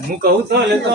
હું કહું તો લેતો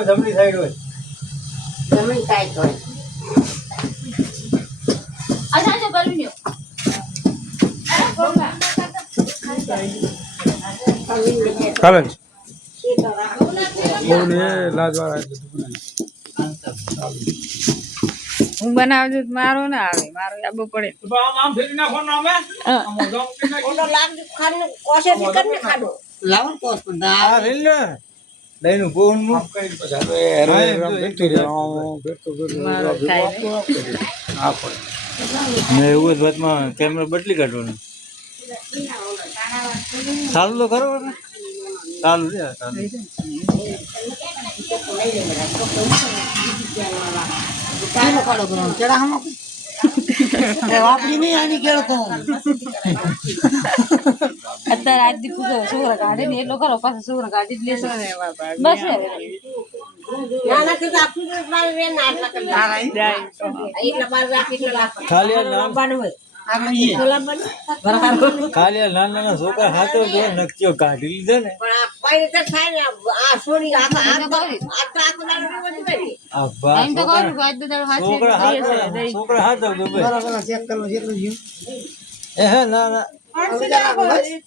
જમણી સાઈડ હોય જમણી સાઈડ હોય હું બનાવજો મારો ના આવે મારો આબો પડે આમ ફેરી નાખો ને અમે ઓલો લાગ ખાને કોશે થી કરને ખાડો લાવન કોસ પર હા લઈ લે લઈને બોન નું કરી પછી હવે રામ બેઠી રે બેઠો આ પડે ને એવું જ વાતમાં કેમેરા બદલી કાઢવાનો ચાલુ તો કરો ને ચાલુ રે ચાલુ કાનો કાડો કરો કેડા હમ એ વાપરી નહીં આની કેળો કો અત્યારે આજ દી પૂછો છોકરા કાઢે ને એટલો કરો પાછો છોકરા કાઢી જ લેશે બસ નાના કે આપી દે મારે રે ના આટલા કર એટલા બાર રાખી એટલા લાખ ખાલી નામ બાન હોય આપણે છોલા બન બરાબર ખાલી નાના છોકરા હાથો જો નક્યો કાઢી લીધો ને પણ આ પાઈ તો થાય ને આ છોડી આ ના વધી કરી આ બા એમ તો કરું આજ દાડો હાથ છોકરા હાથ દો બરાબર ચેક કરો જેટલું જીવ એ હે ના ના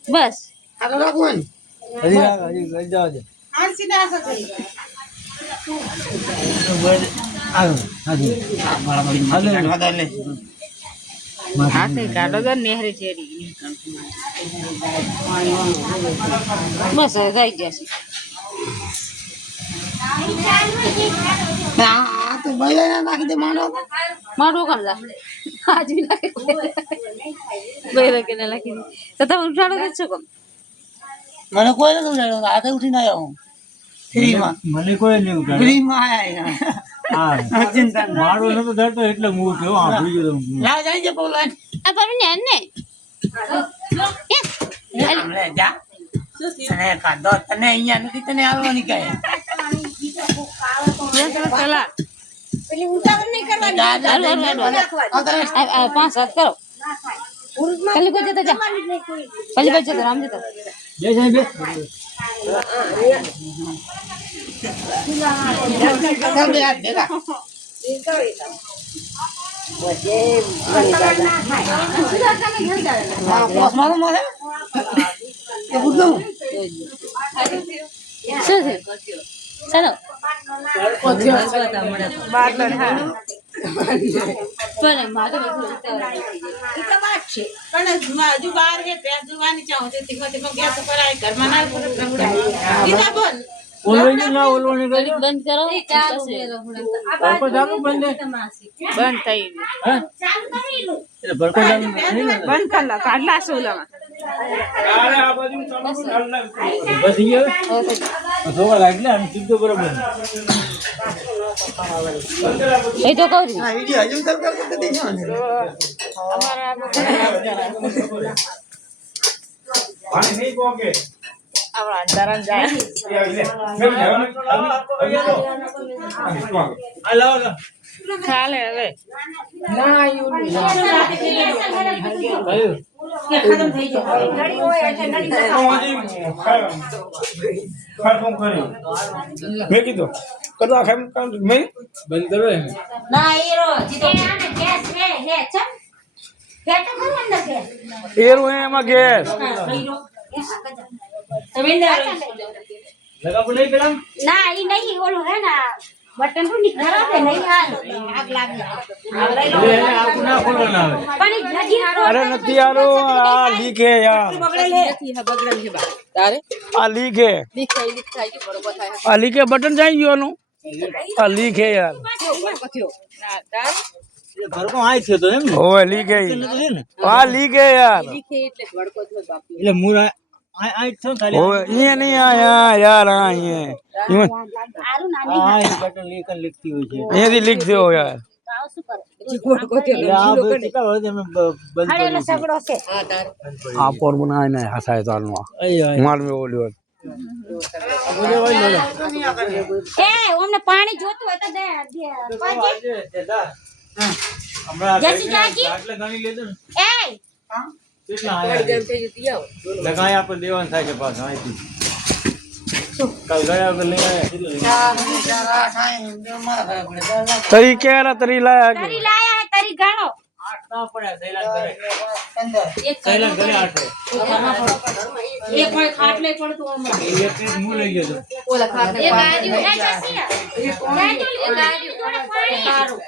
બસ આગળ રાખો ને હજી રાખ હજી લઈ જાવ દે આરસી ના સકે આવો હાજી મારા મળી હાલે લે હાથે કાઢો તો નેહરી ચેરી બસ થઈ જશે આ તો બૈલા ના નાખી દે માંડો મારો કરલા આજ બી નાખી બૈરો કે ના નાખી તો તમે ઉઠાડો કે છો કમ મને કોઈ નથી ઉઠાડ્યો હાથે ઉઠીને આવ્યો હું ફ્રીમાં મને કોઈ નહીં ઉઠાડે ફ્રીમાં આયા હા ચિંતા મારો નતો ધરતો એટલે હું કેવો આભી ગયો લા જાય છે બોલા આ પર ને લે જા તને કાઢો તને અહીંયા નથી તને આવવાની કહે ચલા પેલી ઉતાવળ નહીં કરવાની આ 5 7 કરો કલી કોઈ જતા જા કલી કોઈ જતા રામ જતા જય જય બે ચાલો બંધ કરો બંધ થઈ બંધ કર લા કાઢલા સોલામાં એ તો કરી ચાલે હવે મેં કીધું કરો આખા મેં બંધ કરો ના હીરો જીતો ગેસ રે હે ચમ એરું એમાં ગેસ ના ઈ નહીં ઓલું હે ને બટન તો ની ખરાબ હે નહીં આગ લાગી પણ ઈ નજી અરે નથી યારો આ લીક હે યાર આ લીક હે આ લીક હે બટન જાય ગયો નું આ લીક હે યાર घर को आए थे तो एम ओए લીક હે આ લીક હે યાર એટલે મુરા આए थे खाली ओए ये नहीं आया यार हां ये આરું નાની आ बटन लेकर लिखती हुई है ये भी लिख दो यार કાવ શું કરે એટલે આ બે કેટલા વર્ષ અમે બંધ હડે એલો સગડો છે आप और बनाए ना हसाए तालवा मार में बोलियो એ ઓમને પાણી જોતું હોય તો દે પાજી હમણાં જસી જાજી આટલે ગણી લેજો ને એ કેટલા આયા લગાય આપણે દેવાન થાય છે પાછા અહીંથી કાલ ગયા વગર લઈ આયા तरी क्या रहा तरी लाया के તરી લાયા હે તરી ગાણો આઠ ના પડ્યા સૈલાન ઘરે આઠ એક કોઈ ખાટલે પડતું હમણાં એક હું લઈ ગયો એ ગાડી એ જસી ગાડી એ ગાડી થોડે પાણી સારું